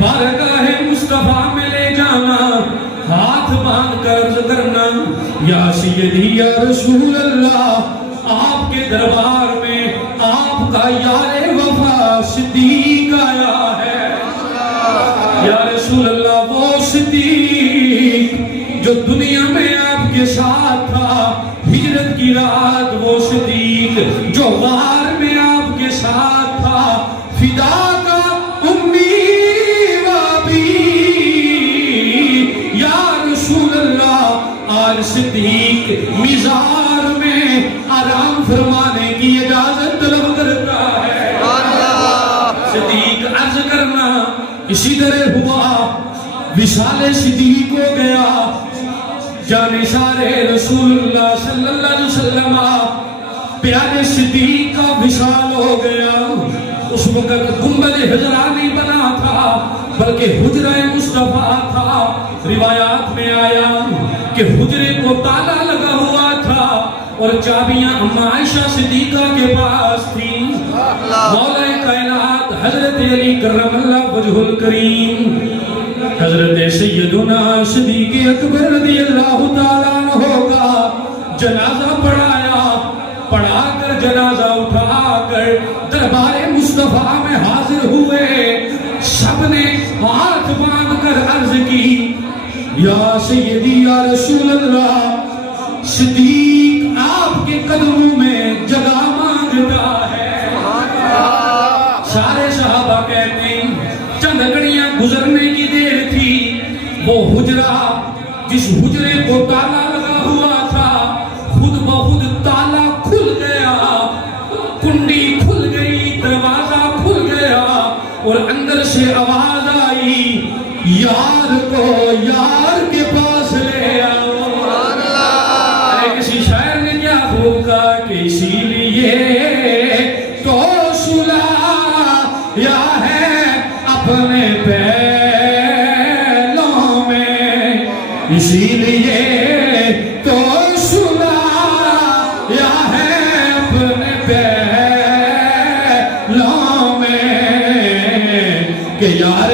بارگاہ مصطفیٰ میں لے جانا، ہاتھ باندھ کر عرض کرنا یا سیدی یا رسول اللہ، آپ کے دربار میں آپ کا یار وفا صدیق آیا ہے۔ یا رسول اللہ، وہ صدیق جو دنیا میں آپ کے ساتھ تھا، ہجرت کی رات وہ صدیق جو غار میں آپ کے ساتھ تھا، فدا کا امی و ابی، یا رسول اللہ آج صدیق مزار میں آرام فرمانے کی اجازت طلب کرتا ہے۔ صدیق عرض کرنا اسی طرح ہوا، وصال صدیق ہو گیا، جانثار رسول اللہ صلی اللہ علیہ وسلم پیارے صدیق کا وصال ہو گیا۔ اس وقت گنبد حجرہ نہیں بنا تھا بلکہ حجرہ مصطفیٰ تھا۔ روایات میں آیا کہ حجرے کو تالا لگا ہوا تھا اور چابیاں اما عائشہ صدیقہ کے پاس تھی۔ مولا کائنات حضرت علی کرم اللہ وجہ الکریم، حضرت سیدنا صدیق اکبر رضی اللہ تعالیٰ عنہ کا جنازہ پڑھا کر جنازہ اٹھا کر دربار مصطفیٰ میں حاضر ہوئے۔ سب نے ہاتھ باندھ کر عرض کی یا سیدی یا رسول اللہ، صدیق آپ کے قدموں میں جگہ مانگتا ہے۔ سارے صحابہ کہتے ہیں چند گھڑیاں گزرنے کی دیر تھی، وہ حجرہ جس حجرے کو تالا لگا ہوا تھا خود بخود تالا کھل گیا، کنڈی کھل گئی، دروازہ کھل گیا اور اندر سے آواز آئی یار کو یار کے پاس لے آؤ۔ کسی شاعر نے کیا خوب کہا کہ اسی لیے تو سلایا ہے اپنے پہلوں میں، اسی لیے تو سلایا ہے اپنے پہلوں میں کہ یار